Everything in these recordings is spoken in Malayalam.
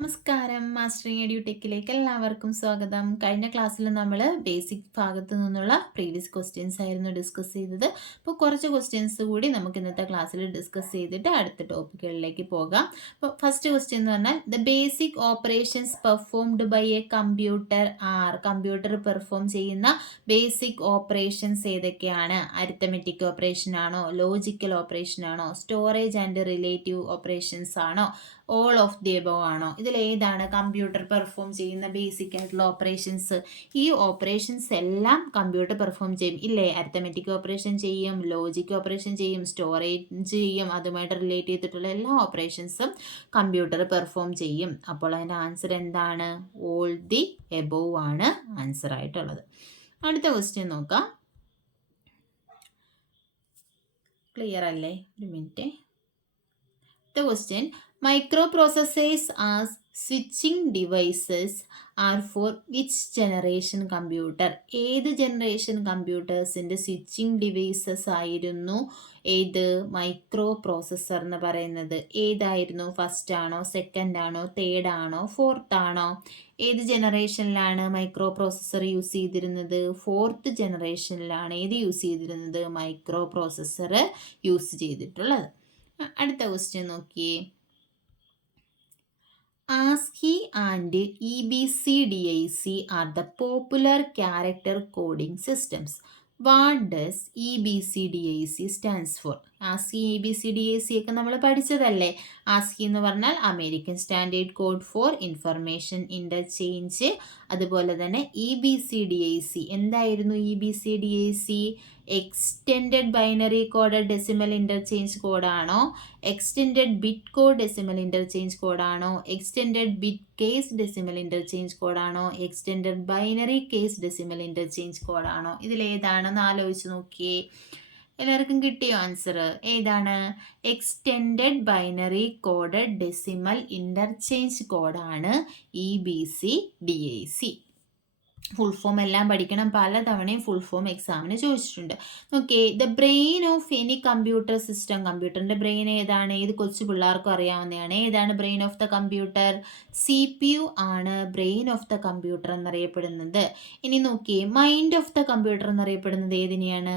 നമസ്കാരം. മാസ്റ്ററിങ് എഡ്യൂടെക്കിലേക്ക് എല്ലാവർക്കും സ്വാഗതം. കഴിഞ്ഞ ക്ലാസ്സിൽ നമ്മൾ ബേസിക് ഭാഗത്തു നിന്നുള്ള പ്രീവിയസ് ക്വസ്റ്റ്യൻസ് ആയിരുന്നു ഡിസ്കസ് ചെയ്തത്. അപ്പോൾ കുറച്ച് ക്വസ്റ്റ്യൻസ് കൂടി നമുക്ക് ഇന്നത്തെ ക്ലാസ്സിൽ ഡിസ്കസ് ചെയ്തിട്ട് അടുത്ത ടോപ്പിക്കുകളിലേക്ക് പോകാം. അപ്പോൾ ഫസ്റ്റ് ക്വസ്റ്റ്യൻ എന്ന് പറഞ്ഞാൽ the basic operations performed by a computer are. Computer perform ചെയ്യുന്ന ബേസിക് ഓപ്പറേഷൻസ് ഏതൊക്കെയാണ്? അരിത്തമെറ്റിക് ഓപ്പറേഷൻ ആണോ, ലോജിക്കൽ ഓപ്പറേഷൻ ആണോ, സ്റ്റോറേജ് ആൻഡ് റിലേറ്റീവ് ഓപ്പറേഷൻസ് ആണോ, ഓൾ ഓഫ് ദി എബോവ് ആണോ? ഇതിൽ ഏതാണ് കമ്പ്യൂട്ടർ പെർഫോം ചെയ്യുന്ന ബേസിക് ആയിട്ടുള്ള ഓപ്പറേഷൻസ്? ഈ ഓപ്പറേഷൻസ് എല്ലാം കമ്പ്യൂട്ടർ പെർഫോം ചെയ്യും ഇല്ലേ? അരിത്തമെറ്റിക് ഓപ്പറേഷൻ ചെയ്യും, ലോജിക് ഓപ്പറേഷൻ ചെയ്യും, സ്റ്റോറേജ് ചെയ്യും, അതുമായിട്ട് റിലേറ്റ് ചെയ്തിട്ടുള്ള എല്ലാ ഓപ്പറേഷൻസും കമ്പ്യൂട്ടർ പെർഫോം ചെയ്യും. അപ്പോൾ അതിൻ്റെ ആൻസർ എന്താണ്? ഓൾ ദി എബോവ് ആണ് ആൻസർ ആയിട്ടുള്ളത്. അടുത്ത ക്വസ്റ്റ്യൻ നോക്കാം. ക്ലിയർ അല്ലേ? ഒരു minute. The question, microprocessors as switching devices are for which generation computer? ഏത് ജനറേഷൻ കമ്പ്യൂട്ടേഴ്സിൻ്റെ സ്വിച്ചിങ് ഡിവൈസസ് ആയിരുന്നു ഏത് മൈക്രോ പ്രോസസ്സർ എന്ന് പറയുന്നത്? ഏതായിരുന്നു? ഫസ്റ്റ് ആണോ, സെക്കൻഡ് ആണോ, തേർഡ് ആണോ, ഫോർത്ത് ആണോ? ഏത് ജനറേഷനിലാണ് മൈക്രോ പ്രോസസ്സർ യൂസ് ചെയ്തിരുന്നത്? ഫോർത്ത് ജനറേഷനിലാണ് ഏത് യൂസ് ചെയ്തിരുന്നത്? മൈക്രോ പ്രോസസ്സർ യൂസ് ചെയ്തിട്ടുള്ളത്. അടുത്ത ക്വസ്റ്റ്യൻ നോക്കിയേ. ASCII and EBCDIC are the popular character coding systems. What does EBCDIC stands for? ASCII EBCDIC ഒക്കെ നമ്മൾ പഠിച്ചതല്ലേ. ASCII എന്ന് പറഞ്ഞാൽ American standard code for information interchange. അതുപോലെ തന്നെ EBCDIC എന്തായിരുന്നു? EBCDIC extended binary code decimal interchange കോഡാണോ, extended bit code decimal interchange കോഡാണോ, extended bit case decimal interchange കോഡാണോ, extended binary case decimal interchange കോഡാണോ? ഇതിലേതാണെന്ന് ആലോചിച്ച് നോക്കിയേ. എല്ലാവർക്കും കിട്ടിയോ ആൻസർ? ഏതാണ്? Extended binary code decimal interchange കോഡാണ് EBCDIC. ഫുൾ ഫോം എല്ലാം പഠിക്കണം. പലതവണയും ഫുൾ ഫോം എക്സാമിന് ചോദിച്ചിട്ടുണ്ട്. Okay, the brain of any computer system. കമ്പ്യൂട്ടറിൻ്റെ ബ്രെയിൻ ഏതാണ്? ഏത് കൊച്ചു പിള്ളേർക്കും അറിയാവുന്നതാണ്. ഏതാണ് brain of the computer? CPU ആണ് ബ്രെയിൻ ഓഫ് ദ കമ്പ്യൂട്ടർ എന്നറിയപ്പെടുന്നത്. ഇനി നോക്കിയേ, മൈൻഡ് ഓഫ് ദ കമ്പ്യൂട്ടർ എന്നറിയപ്പെടുന്നത് ഏതിനെയാണ്?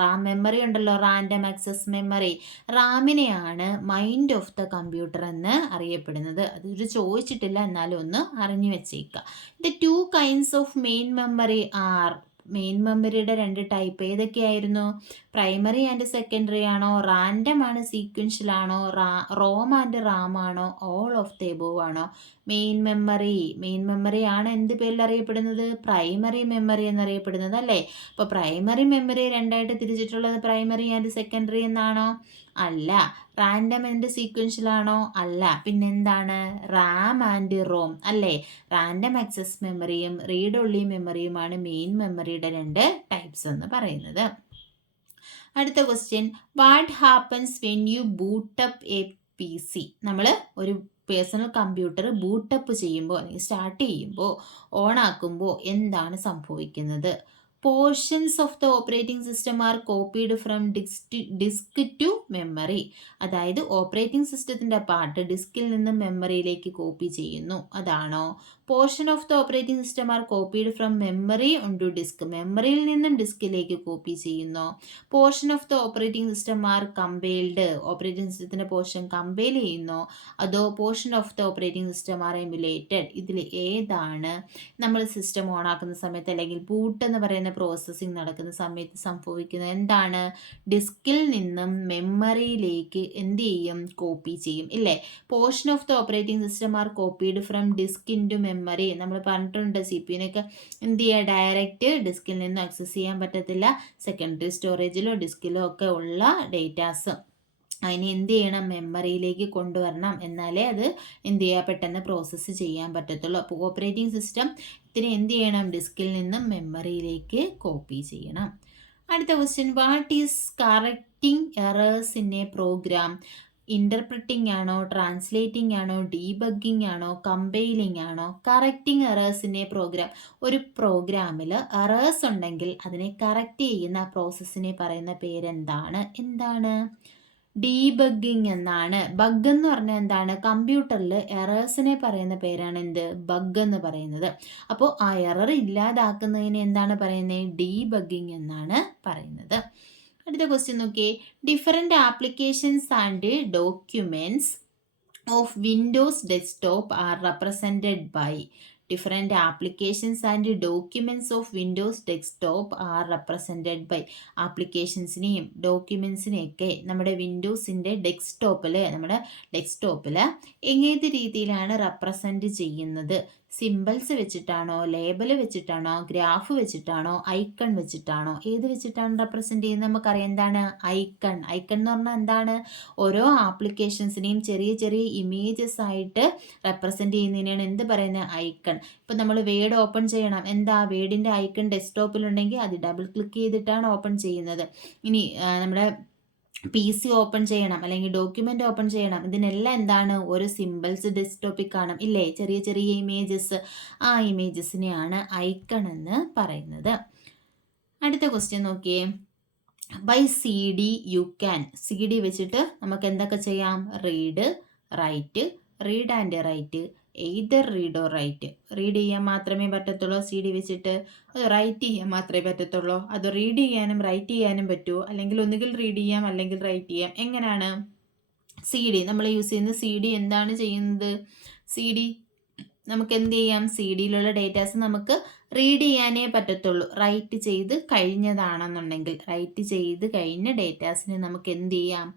റാം മെമ്മറി ഉണ്ടല്ലോ, റാൻഡം ആക്സസ് മെമ്മറി. റാമിനെയാണ് മൈൻഡ് ഓഫ് ദ കമ്പ്യൂട്ടർ എന്ന് അറിയപ്പെടുന്നത്. അതൊരു ചോദിച്ചിട്ടില്ല, എന്നാലും ഒന്ന് അറിഞ്ഞു വെച്ചേക്കുക. The two kinds of main memory are. Main മെമ്മറിയുടെ രണ്ട് ടൈപ്പ് ഏതൊക്കെയായിരുന്നു? പ്രൈമറി ആൻഡ് സെക്കൻഡറി ആണോ, റാൻഡം ആണ് സീക്വൻഷ്യൽ ആണോ, റോം ആൻഡ് റാം ആണോ, ഓൾ ഓഫ് ദ എബോവ് ആണോ? മെയിൻ മെമ്മറി ആണ് എന്ത് പേരിൽ അറിയപ്പെടുന്നത്? പ്രൈമറി മെമ്മറി എന്നറിയപ്പെടുന്നത് അല്ലേ. അപ്പോൾ പ്രൈമറി മെമ്മറി രണ്ടായിട്ട് തിരിച്ചിട്ടുള്ളത് പ്രൈമറി ആൻഡ് സെക്കൻഡറി എന്നാണോ? അല്ല. റാൻഡം ആൻഡ് സീക്വൻഷ്യൽ ആണോ? അല്ല. പിന്നെന്താണ്? റാം ആൻഡ് റോം അല്ലേ. റാൻഡം ആക്സസ് മെമ്മറിയും റീഡ് ഒൺലി മെമ്മറിയുമാണ് മെയിൻ മെമ്മറിയുടെ രണ്ട് ടൈപ്സ് എന്ന് പറയുന്നത്. അടുത്ത question, what happens when you boot-up A PC? നമ്മൾ ഒരു പേഴ്സണൽ കമ്പ്യൂട്ടർ ബൂട്ടപ്പ് ചെയ്യുമ്പോൾ അല്ലെങ്കിൽ സ്റ്റാർട്ട് ചെയ്യുമ്പോൾ ഓൺ ആക്കുമ്പോൾ എന്താണ് സംഭവിക്കുന്നത്? Portions of the operating system are copied from disk to memory. അതായത് ഓപ്പറേറ്റിംഗ് സിസ്റ്റത്തിൻ്റെ പാർട്ട് ഡിസ്കിൽ നിന്നും മെമ്മറിയിലേക്ക് കോപ്പി ചെയ്യുന്നു, അതാണോ? Portion of the operating system are copied from memory onto disk. മെമ്മറിയിൽ നിന്നും ഡിസ്കിലേക്ക് കോപ്പി ചെയ്യുന്നു. Portion of the operating system are compiled. Operating സിസ്റ്റത്തിൻ്റെ പോർഷൻ കമ്പൈൽ ചെയ്യുന്നു, അതോ portion of the operating system are emulated? ഇതിൽ ഏതാണ് നമ്മൾ സിസ്റ്റം ഓൺ ആക്കുന്ന സമയത്ത് അല്ലെങ്കിൽ ബൂട്ട് എന്ന് പറയുന്ന പ്രോസസ്സിംഗ് നടക്കുന്ന സമയത്ത് സംഭവിക്കുന്നത്? എന്താണ്? ഡിസ്കിൽ നിന്നും മെമ്മറിയിലേക്ക് എന്ത് ചെയ്യും? കോപ്പി ചെയ്യും ഇല്ലേ. Portion of the operating system are copied from disk into memory. നമ്മൾ പറഞ്ഞിട്ടുണ്ട് CPU-നൊക്കെ എന്ത് ചെയ്യുക? ഡയറക്റ്റ് ഡിസ്കിൽ നിന്നും ആക്സസ് ചെയ്യാൻ പറ്റത്തില്ല. സെക്കൻഡറി സ്റ്റോറേജിലോ ഡിസ്കിലോ ഒക്കെ ഉള്ള ഡേറ്റാസ് അതിനെ എന്ത് ചെയ്യണം? മെമ്മറിയിലേക്ക് കൊണ്ടുവരണം. എന്നാലേ അത് എന്ത് ചെയ്യുക? പെട്ടെന്ന് പ്രോസസ്സ് ചെയ്യാൻ പറ്റത്തുള്ളൂ. അപ്പോൾ ഓപ്പറേറ്റിംഗ് സിസ്റ്റം ഇതിനെ എന്ത് ചെയ്യണം? ഡിസ്കിൽ നിന്നും മെമ്മറിയിലേക്ക് കോപ്പി ചെയ്യണം. അടുത്ത question, what is correcting errors in a program? Interpreting ആണോ, ട്രാൻസ്ലേറ്റിംഗ് ആണോ, ഡീബഗ്ഗിംഗ് ആണോ, കമ്പൈലിംഗ് ആണോ? Correcting errors in a program. ഒരു പ്രോഗ്രാമിൽ എറേഴ്സ് ഉണ്ടെങ്കിൽ അതിനെ കറക്റ്റ് ചെയ്യുന്ന പ്രോസസ്സിനെ പറയുന്ന പേരെന്താണ്? എന്താണ്? ഡീബഗ്ഗിങ് എന്നാണ്. ബഗ് എന്ന് പറഞ്ഞാൽ എന്താണ്? കമ്പ്യൂട്ടറിൽ എറേഴ്സിനെ പറയുന്ന പേരാണ് എന്ത്? ബഗ് എന്ന് പറയുന്നത്. അപ്പോൾ ആ എറർ ഇല്ലാതാക്കുന്നതിന് എന്താണ് പറയുന്നത്? ഡീബഗ്ഗിങ് എന്നാണ് പറയുന്നത്. അടുത്ത ക്വസ്റ്റ്യൻ നോക്കിയേ. Different applications and documents of Windows desktop are represented by. Different applications and documents of Windows desktop are represented by. ആപ്ലിക്കേഷൻസിനെയും ഡോക്യുമെൻസിനെയൊക്കെ നമ്മുടെ വിൻഡോസിൻ്റെ ഡെസ്ക്ടോപ്പിൽ ഏത് രീതിയിലാണ് റെപ്രസെൻറ്റ് ചെയ്യുന്നത്? സിമ്പിൾസ് വെച്ചിട്ടാണോ, ലേബൽ വെച്ചിട്ടാണോ, ഗ്രാഫ് വെച്ചിട്ടാണോ, ഐക്കൺ വെച്ചിട്ടാണോ? ഏത് വെച്ചിട്ടാണ് റെപ്രസെൻറ്റ് ചെയ്യുന്നത്? നമുക്കറിയാം എന്താണ് ഐക്കൺ. ഐക്കൺ എന്ന് പറഞ്ഞാൽ എന്താണ്? ഓരോ ആപ്ലിക്കേഷൻസിനെയും ചെറിയ ചെറിയ ഇമേജസ് ആയിട്ട് റെപ്രസെൻറ്റ് ചെയ്യുന്നതിനാണ് എന്ത് പറയുന്നത്? ഐക്കൺ. ഇപ്പം നമ്മൾ വേഡ് ഓപ്പൺ ചെയ്യണം, എന്താ വേഡിൻ്റെ ഐക്കൺ ഡെസ്ക്ടോപ്പിലുണ്ടെങ്കിൽ അത് ഡബിൾ ക്ലിക്ക് ചെയ്തിട്ടാണ് ഓപ്പൺ ചെയ്യുന്നത്. ഇനി നമ്മുടെ PC ഓപ്പൺ ചെയ്യണം അല്ലെങ്കിൽ ഡോക്യുമെൻ്റ് ഓപ്പൺ ചെയ്യണം, ഇതിനെല്ലാം എന്താണ്? ഓരോ സിമ്പിൾസ് ഡെസ്ക്ടോപ്പിൽ കാണും ഇല്ലേ? ചെറിയ ചെറിയ ഇമേജസ്. ആ ഇമേജസിനെയാണ് ഐക്കൺ എന്ന് പറയുന്നത്. അടുത്ത ക്വസ്റ്റ്യൻ നോക്കിയേ. By CD you can. CD വെച്ചിട്ട് നമുക്ക് എന്തൊക്കെ ചെയ്യാം? Read, write, read and write, either read or write. Read ചെയ്യാൻ മാത്രമേ പറ്റത്തുള്ളൂ CD വെച്ചിട്ട്? അത് റൈറ്റ് ചെയ്യാൻ മാത്രമേ പറ്റത്തുള്ളൂ? അത് റീഡ് ചെയ്യാനും റൈറ്റ് ചെയ്യാനും പറ്റുമോ? അല്ലെങ്കിൽ ഒന്നുകിൽ റീഡ് ചെയ്യാം അല്ലെങ്കിൽ റൈറ്റ് ചെയ്യാം. എങ്ങനെയാണ്? CD നമ്മൾ യൂസ് ചെയ്യുന്ന CD എന്താണ് ചെയ്യുന്നത്? CD നമുക്ക് എന്ത് ചെയ്യാം? CDയിലുള്ള ഡേറ്റാസ് നമുക്ക് റീഡ് ചെയ്യാനേ പറ്റത്തുള്ളൂ. റൈറ്റ് ചെയ്ത് കഴിഞ്ഞതാണെന്നുണ്ടെങ്കിൽ, റൈറ്റ് ചെയ്ത് കഴിഞ്ഞ ഡേറ്റാസിന് നമുക്ക് എന്ത് ചെയ്യാം?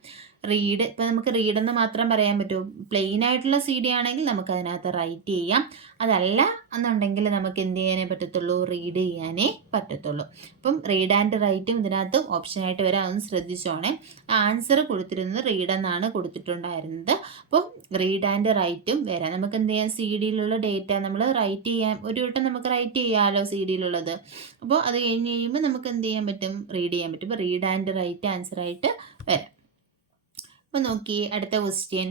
റീഡ്. ഇപ്പം നമുക്ക് റീഡെന്ന് മാത്രം പറയാൻ പറ്റുമോ? പ്ലെയിൻ ആയിട്ടുള്ള CD ആണെങ്കിൽ നമുക്ക് അതിനകത്ത് റൈറ്റ് ചെയ്യാം. അതല്ല എന്നുണ്ടെങ്കിൽ നമുക്ക് എന്ത് ചെയ്യാനേ പറ്റത്തുള്ളൂ? റീഡ് ചെയ്യാനേ പറ്റത്തുള്ളൂ. അപ്പം റീഡ് ആൻഡ് റൈറ്റും ഇതിനകത്ത് ഓപ്ഷനായിട്ട് വരാം, അതൊന്ന് ശ്രദ്ധിച്ചോണേ. ആൻസർ കൊടുത്തിരുന്നത് റീഡ് എന്നാണ് കൊടുത്തിട്ടുണ്ടായിരുന്നത്. അപ്പോൾ റീഡ് ആൻഡ് റൈറ്റും വരാം. നമുക്ക് എന്ത് ചെയ്യാം? CDയിലുള്ള ഡേറ്റ നമ്മൾ റൈറ്റ് ചെയ്യാൻ ഒരു വട്ടം നമുക്ക് റൈറ്റ് ചെയ്യാമല്ലോ CDയിലുള്ളത്. അപ്പോൾ അത് കഴിഞ്ഞ് കഴിയുമ്പോൾ നമുക്ക് എന്ത് ചെയ്യാൻ പറ്റും? റീഡ് ചെയ്യാൻ പറ്റും. അപ്പോൾ റീഡ് ആൻഡ് റൈറ്റ് ആൻസറായിട്ട് വരാം. അപ്പോൾ നോക്കിയേ അടുത്ത question.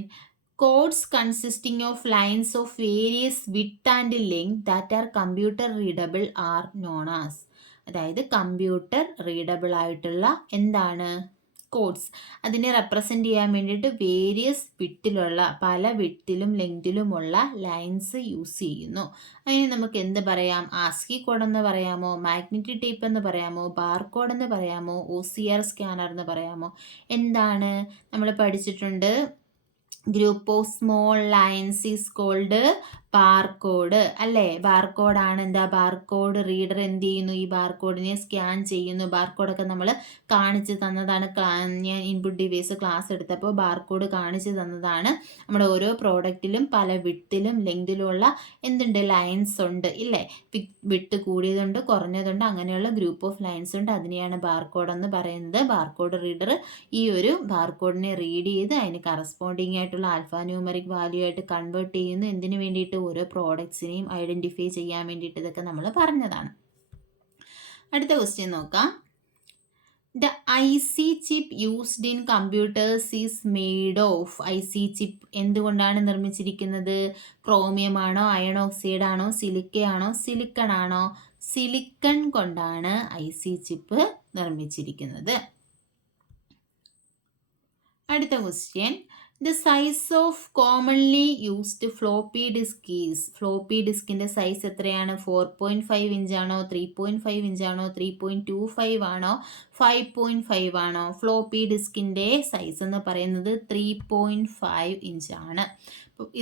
Codes consisting of lines of various width and length that are computer readable are known as. അതായത് കമ്പ്യൂട്ടർ റീഡബിൾ ആയിട്ടുള്ള എന്താണ്? കോഡ്സ്. അതിനെ റെപ്രസെൻറ്റ് ചെയ്യാൻ വേണ്ടിയിട്ട് വേരിയസ് വിഡ്ത്തിലുള്ള, പല വിഡ്ത്തിലും ലെങ്തിലുമുള്ള ലൈൻസ് യൂസ് ചെയ്യുന്നു. അതിന് നമുക്ക് എന്ത് പറയാം? ആസ്കി കോഡ് എന്ന് പറയാമോ, മാഗ്നറ്റിക് ടേപ്പ് എന്ന് പറയാമോ, ബാർ കോഡ് എന്ന് പറയാമോ, OCR സ്കാനർ എന്ന് പറയാമോ? എന്താണ് നമ്മൾ പഠിച്ചിട്ടുണ്ട്? Group of small lines is called barcode അല്ലേ? ബാർകോഡാണ് എന്താ? ബാർകോഡ് റീഡർ എന്ത് ചെയ്യുന്നു? ഈ ബാർകോഡിനെ സ്കാൻ ചെയ്യുന്നു. ബാർകോഡൊക്കെ നമ്മൾ കാണിച്ച് തന്നതാണ്. ഞാൻ ഇൻപുട്ട് ഡിവൈസ് ക്ലാസ് എടുത്തപ്പോൾ ബാർകോഡ് കാണിച്ച് തന്നതാണ്. നമ്മുടെ ഓരോ പ്രോഡക്റ്റിലും പല വിഡ്ത്തിലും ലെങ്തിലുള്ള എന്തുണ്ട്? ലൈൻസ് ഉണ്ട് ഇല്ലേ? വിഡ്ത്ത് കൂടിയതുണ്ട്, കുറഞ്ഞതുണ്ട്, അങ്ങനെയുള്ള ഗ്രൂപ്പ് ഓഫ് ലൈൻസ് ഉണ്ട്. അതിനെയാണ് ബാർകോഡ് എന്ന് പറയുന്നത്. ബാർകോഡ് റീഡർ ഈ ഒരു ബാർകോഡിനെ റീഡ് ചെയ്ത് അതിന് കറസ്പോണ്ടിങ് ആയിട്ടുള്ള ആൽഫാ ന്യൂമറിക് വാല്യൂ ആയിട്ട് കൺവേർട്ട് ചെയ്യുന്നു. എന്തിനു വേണ്ടിയിട്ട്? ഓരോ പ്രോഡക്ട്സിനെയും ഐഡൻറ്റിഫൈ ചെയ്യാൻ വേണ്ടിയിട്ട്. ഇതൊക്കെ നമ്മൾ പറഞ്ഞതാണ്. അടുത്ത ക്വസ്റ്റ്യൻ നോക്കാം. The IC chip used in computers is made of. IC chip എന്തുകൊണ്ടാണ് നിർമ്മിച്ചിരിക്കുന്നത്? ക്രോമിയം ആണോ, അയൺ ഓക്സൈഡ് ആണോ, സിലിക്കയാണോ, സിലിക്കൺ ആണോ? സിലിക്കൺ കൊണ്ടാണ് IC ചിപ്പ് നിർമ്മിച്ചിരിക്കുന്നത്. അടുത്ത question. The size of commonly used floppy disk is. Floppy ഡിസ്കിൻ്റെ സൈസ് എത്രയാണ്? 4.5 ഇഞ്ചാണോ, 3.5 ഇഞ്ചാണോ, 3.25 ആണോ, 5.5 ആണോ? ഫ്ലോപ്പി ഡിസ്കിൻ്റെ സൈസ് എന്ന് പറയുന്നത് 3.5 ഇഞ്ചാണ്.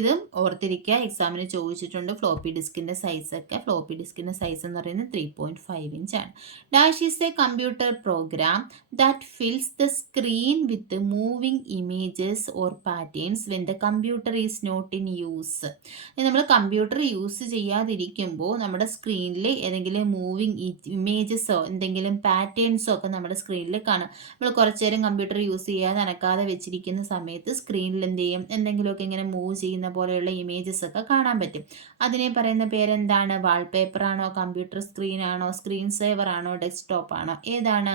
ഇതും ഓർത്തിരിക്കുക, എക്സാമിന് ചോദിച്ചിട്ടുണ്ട് ഫ്ലോപ്പി ഡിസ്കിൻ്റെ സൈസൊക്കെ. ഫ്ലോപ്പി ഡിസ്കിൻ്റെ സൈസ് എന്ന് പറയുന്നത് 3.5 ഇഞ്ചാണ്. Dash is a computer program that fills the screen with moving images or patterns when the computer is not in use. നമ്മൾ കമ്പ്യൂട്ടർ യൂസ് ചെയ്യാതിരിക്കുമ്പോൾ നമ്മുടെ സ്ക്രീനിൽ ഏതെങ്കിലും മൂവിങ് ഇമേജസോ എന്തെങ്കിലും പാറ്റേൺസോ ഒക്കെ നമ്മുടെ സ്ക്രീനിൽ കാണും. നമ്മൾ കുറച്ച് നേരം കമ്പ്യൂട്ടർ യൂസ് ചെയ്യാതെ അനക്കാതെ വെച്ചിരിക്കുന്ന സമയത്ത് സ്ക്രീനിൽ എന്ത് ചെയ്യും? എന്തെങ്കിലുമൊക്കെ ഇങ്ങനെ മൂവ് ചെയ്യുന്ന പോലെയുള്ള ഇമേജസ് ഒക്കെ കാണാൻ പറ്റും. അതിനെ പറയുന്ന പേരെന്താണ്? വാൾപേപ്പർ ആണോ, കമ്പ്യൂട്ടർ സ്ക്രീൻ ആണോ, സ്ക്രീൻ സേവർ ആണോ, ഡെസ്ക്ടോപ്പ് ആണോ? ഏതാണ്?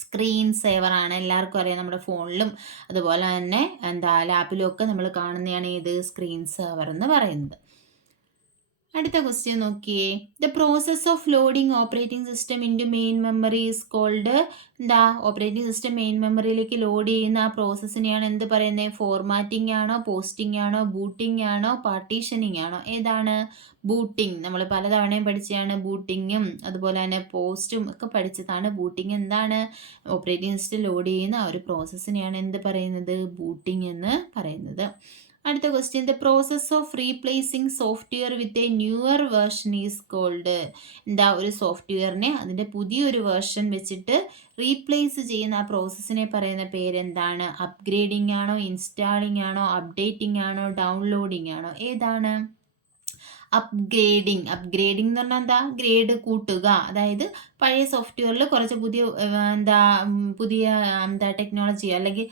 സ്ക്രീൻ സേവർ ആണ്. എല്ലാവർക്കും അറിയാം, നമ്മുടെ ഫോണിലും അതുപോലെ തന്നെ ലാപ്പിലും ഒക്കെ നമ്മൾ കാണുന്നതാണ് ഏത്? സ്ക്രീൻ സേവർ എന്ന് പറയുന്നത്. അടുത്ത ക്വസ്റ്റ്യൻ നോക്കിയേ. The process of loading operating system into main memory is called. എന്താ ഓപ്പറേറ്റിംഗ് സിസ്റ്റം മെയിൻ മെമ്മറിയിലേക്ക് ലോഡ് ചെയ്യുന്ന ആ പ്രോസസ്സിനെയാണ് എന്ത് പറയുന്നത്? ഫോർമാറ്റിംഗ് ആണോ, പോസ്റ്റിംഗ് ആണോ, ബൂട്ടിംഗ് ആണോ, പാർട്ടീഷനിങ് ആണോ? ഏതാണ്? ബൂട്ടിംഗ്. നമ്മൾ പലതവണയും പഠിച്ചതാണ് ബൂട്ടിങ്ങും അതുപോലെ തന്നെ പോസ്റ്റും ഒക്കെ പഠിച്ചതാണ്. ബൂട്ടിംഗ് എന്താണ്? ഓപ്പറേറ്റിംഗ് സിസ്റ്റം ലോഡ് ചെയ്യുന്ന ആ ഒരു പ്രോസസ്സിനെയാണ് എന്ത് പറയുന്നത്? ബൂട്ടിംഗ് എന്ന് പറയുന്നത്. അടുത്ത question. The process of replacing software with a newer version is called. എന്താ? ഒരു സോഫ്റ്റ്വെയറിനെ അതിൻ്റെ പുതിയൊരു വേർഷൻ വെച്ചിട്ട് റീപ്ലേസ് ചെയ്യുന്ന ആ പ്രോസസ്സിനെ പറയുന്ന പേരെന്താണ്? അപ്ഗ്രേഡിംഗ് ആണോ, ഇൻസ്റ്റാളിംഗ് ആണോ, അപ്ഡേറ്റിംഗ് ആണോ, ഡൗൺലോഡിംഗ് ആണോ? ഏതാണ്? അപ്ഗ്രേഡിംഗ്. അപ്ഗ്രേഡിംഗ് എന്ന് പറഞ്ഞാൽ എന്താ? ഗ്രേഡ് കൂട്ടുക. അതായത് പഴയ സോഫ്റ്റ്വെയറിൽ കുറച്ച് പുതിയ പുതിയ ടെക്നോളജി അല്ലെങ്കിൽ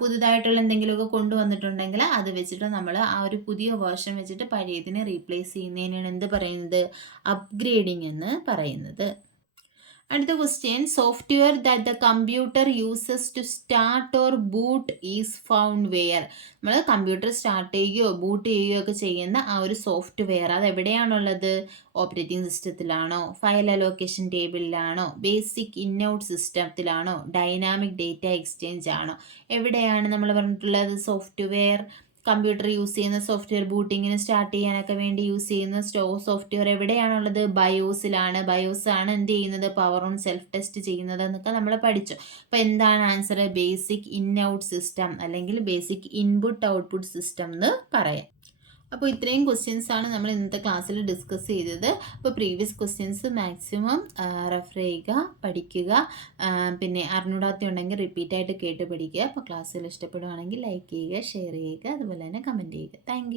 പുതുതായിട്ടുള്ള എന്തെങ്കിലുമൊക്കെ കൊണ്ടുവന്നിട്ടുണ്ടെങ്കിൽ അത് വെച്ചിട്ട് നമ്മൾ ആ ഒരു പുതിയ വേർഷൻ വെച്ചിട്ട് പഴയതിനെ റീപ്ലേസ് ചെയ്യുന്നതിനാണ് എന്ത് പറയുന്നത്? അപ്ഗ്രേഡിംഗ് എന്ന് പറയുന്നത്. അടുത്ത question. Software that the computer uses to start or boot is found where. നമ്മൾ കമ്പ്യൂട്ടർ സ്റ്റാർട്ട് ചെയ്യുകയോ ബൂട്ട് ചെയ്യുകയോ ഒക്കെ ചെയ്യുന്ന ആ ഒരു സോഫ്റ്റ്വെയർ അത് എവിടെയാണുള്ളത്? ഓപ്പറേറ്റിംഗ് സിസ്റ്റത്തിലാണോ, ഫയൽ അലോക്കേഷൻ ടേബിളിലാണോ, ബേസിക് ഇൻ ഔട്ട് സിസ്റ്റത്തിലാണോ, ഡൈനാമിക് ഡേറ്റ എക്സ്ചേഞ്ച് ആണോ? എവിടെയാണ് നമ്മൾ പറഞ്ഞിട്ടുള്ളത്? സോഫ്റ്റ്വെയർ കമ്പ്യൂട്ടർ യൂസ് ചെയ്യുന്ന സോഫ്റ്റ്വെയർ ബൂട്ടിങ്ങിന് സ്റ്റാർട്ട് ചെയ്യാനൊക്കെ വേണ്ടി യൂസ് ചെയ്യുന്ന സോഫ്റ്റ്വെയർ എവിടെയാണുള്ളത്? ബയോസിലാണ്. ബയോസ് ആണ് എന്ത് ചെയ്യുന്നത്? പവർ ഓൺ സെൽഫ് ടെസ്റ്റ് ചെയ്യുന്നത് എന്നൊക്കെ നമ്മൾ പഠിച്ചു. അപ്പോൾ എന്താണ് answer? Basic in out system അല്ലെങ്കിൽ ബേസിക് ഇൻപുട്ട് ഔട്ട്പുട്ട് സിസ്റ്റം എന്ന് പറയാം. അപ്പോൾ ഇത്രയും ക്വസ്റ്റ്യൻസ് ആണ് നമ്മൾ ഇന്നത്തെ ക്ലാസ്സിൽ ഡിസ്കസ് ചെയ്തത്. അപ്പോൾ പ്രീവിയസ് ക്വസ്റ്റ്യൻസ് മാക്സിമം റെഫർ ചെയ്യുക, പഠിക്കുക. പിന്നെ അറിഞ്ഞൂടാത്തയുണ്ടെങ്കിൽ റിപ്പീറ്റായിട്ട് കേട്ട് പഠിക്കുക. അപ്പോൾ ക്ലാസ്സിൽ ഇഷ്ടപ്പെടുവാണെങ്കിൽ ലൈക്ക് ചെയ്യുക, ഷെയർ ചെയ്യുക, അതുപോലെ തന്നെ കമൻറ്റ് ചെയ്യുക. താങ്ക്